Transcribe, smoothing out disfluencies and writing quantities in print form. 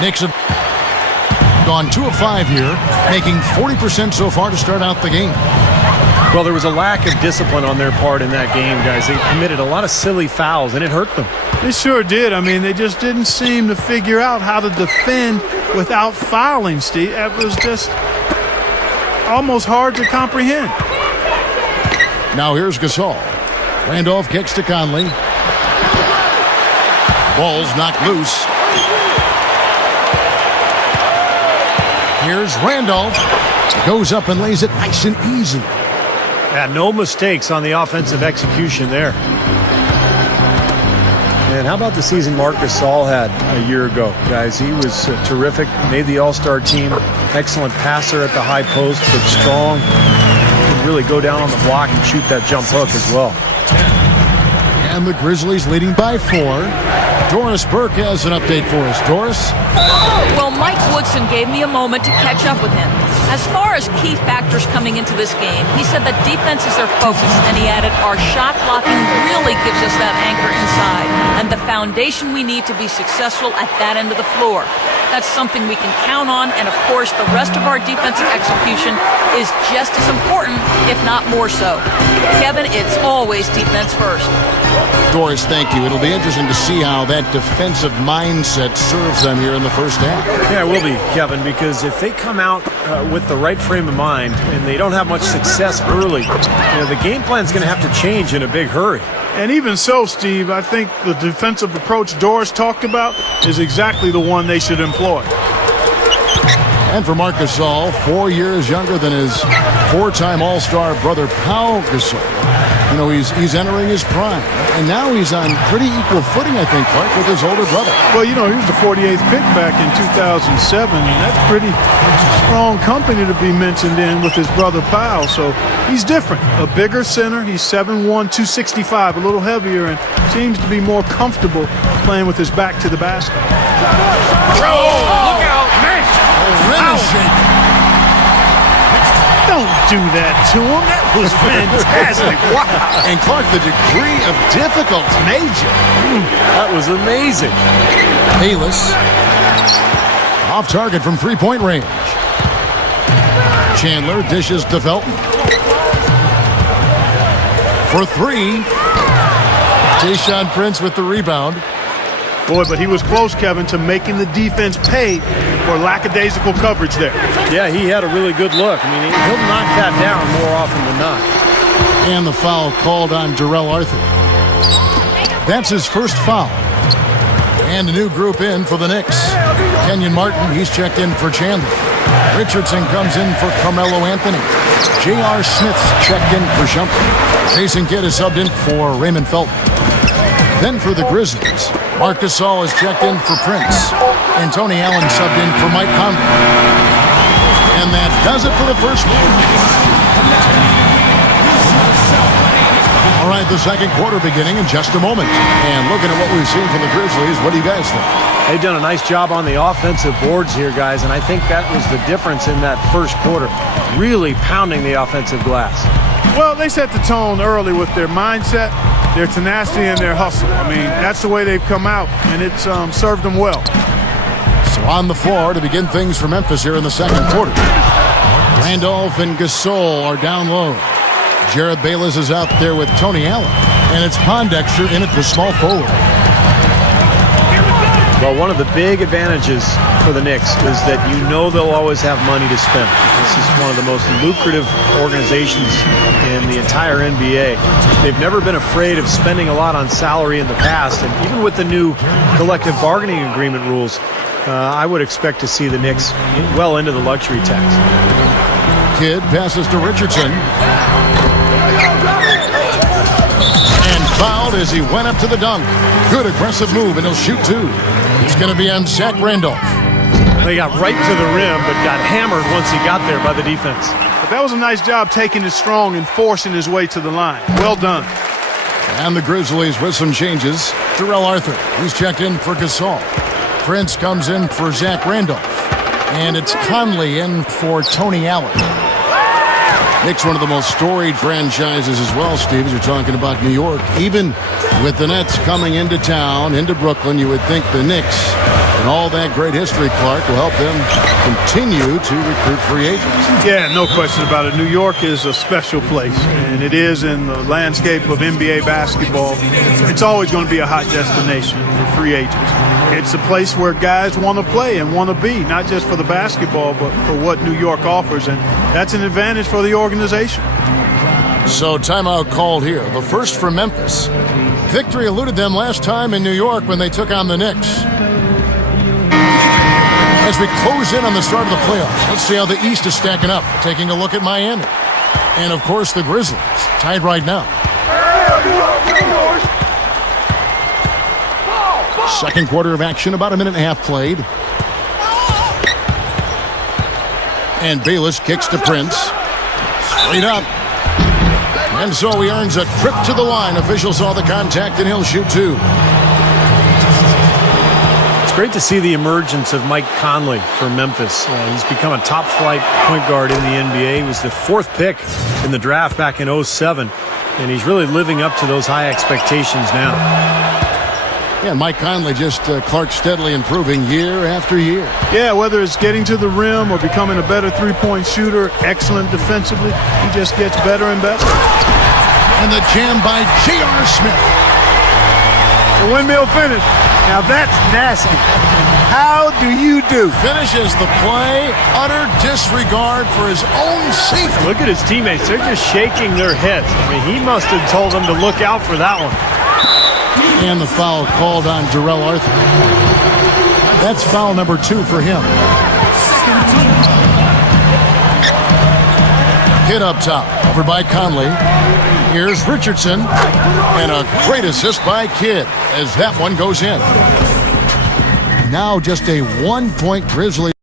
Knicks have gone 2 of 5 here, making 40% so far to start out the game. Well, there was a lack of discipline on their part in that game, guys. They committed a lot of silly fouls, and it hurt them. It sure did. I mean, they just didn't seem to figure out how to defend without fouling, Steve. That was just almost hard to comprehend. Now here's Gasol. Randolph kicks to Conley. Ball's knocked loose. Here's Randolph. Goes up and lays it nice and easy. Yeah, no mistakes on the offensive execution there. And how about the season Marc Gasol had a year ago, guys? He was terrific, made the All-Star team. Excellent passer at the high post, but strong. Could really go down on the block and shoot that jump hook as well. And the Grizzlies leading by 4. Doris Burke has an update for us. Doris? Well, Mike Woodson gave me a moment to catch up with him. As far as key factors coming into this game, he said that defense is their focus, and he added, our shot blocking really gives us that anchor inside and the foundation we need to be successful at that end of the floor. That's something we can count on, and of course, the rest of our defensive execution is just as important, if not more so. Kevin, it's always defense first. Doris, thank you. It'll be interesting to see how that defensive mindset serves them here in the first half. Yeah, it will be, Kevin, because if they come out with the right frame of mind and they don't have much success early, the game plan is going to have to change in a big hurry. And even so, Steve, I think the defensive approach Doris talked about is exactly the one they should employ. And for Marc Gasol, 4 years younger than his 4-time All-Star brother Pau Gasol. He's entering his prime. And now he's on pretty equal footing, I think, Clark, with his older brother. Well, he was the 48th pick back in 2007, and that's pretty strong company to be mentioned in with his brother Pau. So he's different. A bigger center. He's 7'1", 265, a little heavier, and seems to be more comfortable playing with his back to the basket. Look out, man! Don't do that to him. That was fantastic. Wow. And Clark, the degree of difficulty. Major. That was amazing. Bayless. Off target from three-point range. Chandler dishes to Felton. For 3. Tayshaun Prince with the rebound. Boy, but he was close, Kevin, to making the defense pay for lackadaisical coverage there. Yeah, he had a really good look. I mean, he'll knock that down more often than not. And the foul called on Darrell Arthur. That's his first foul. And a new group in for the Knicks. Kenyon Martin, he's checked in for Chandler. Richardson comes in for Carmelo Anthony. J.R. Smith's checked in for Shumpert. Jason Kidd is subbed in for Raymond Felton. Then for the Grizzlies, Marc Gasol is checked in for Prince. And Tony Allen subbed in for Mike Conley. And that does it for the first quarter. All right, the second quarter beginning in just a moment. And looking at what we've seen from the Grizzlies, what do you guys think? They've done a nice job on the offensive boards here, guys, and I think that was the difference in that first quarter. Really pounding the offensive glass. Well, they set the tone early with their mindset, their tenacity, and their hustle. I mean, that's the way they've come out, and it's served them well. So on the floor to begin things for Memphis here in the second quarter. Randolph and Gasol are down low. Jared Bayless is out there with Tony Allen, and it's Pondexter in at the small forward. Well, one of the big advantages for the Knicks is that they'll always have money to spend. This is one of the most lucrative organizations in the entire NBA. They've never been afraid of spending a lot on salary in the past, and even with the new collective bargaining agreement rules, I would expect to see the Knicks well into the luxury tax. Kidd passes to Richardson. And fouled as he went up to the dunk. Good aggressive move, and he'll shoot 2. It's going to be on Zach Randolph. They got right to the rim, but got hammered once he got there by the defense. But that was a nice job taking it strong and forcing his way to the line. Well done. And the Grizzlies with some changes. Darrell Arthur, he's checked in for Gasol. Prince comes in for Zach Randolph. And it's Conley in for Tony Allen. Knicks, one of the most storied franchises as well, Steve, as you're talking about New York. Even with the Nets coming into town, into Brooklyn, you would think the Knicks And all that great history, Clark, will help them continue to recruit free agents. Yeah, no question about it. New York is a special place, and it is in the landscape of NBA basketball. It's always going to be a hot destination for free agents. It's a place where guys want to play and want to be, not just for the basketball, but for what New York offers, and that's an advantage for the organization. So timeout called here. The first for Memphis. Victory eluded them last time in New York when they took on the Knicks. As we close in on the start of the playoffs, let's see how the East is stacking up. Taking a look at Miami. And, of course, the Grizzlies, tied right now. Second quarter of action, about a minute and a half played. And Bayless kicks to Prince. Straight up. And so he earns a trip to the line. Officials saw the contact, and he'll shoot two. It's great to see the emergence of Mike Conley for Memphis. He's become a top-flight point guard in the NBA. He was the 4th pick in the draft back in 2007, and he's really living up to those high expectations now. Yeah, and Mike Conley just, Clark, steadily improving year after year. Yeah, whether it's getting to the rim or becoming a better three-point shooter, excellent defensively, he just gets better and better. And the jam by J.R. Smith. The windmill finish. Now that's nasty. How do you do? Finishes the play, utter disregard for his own safety. Look at his teammates. They're just shaking their heads. I mean, he must have told them to look out for that one. And the foul called on Darrell Arthur. That's foul number 2 for him. Kidd up top, over by Conley. Here's Richardson. And a great assist by Kidd as that one goes in. Now just a 1-point Grizzlies.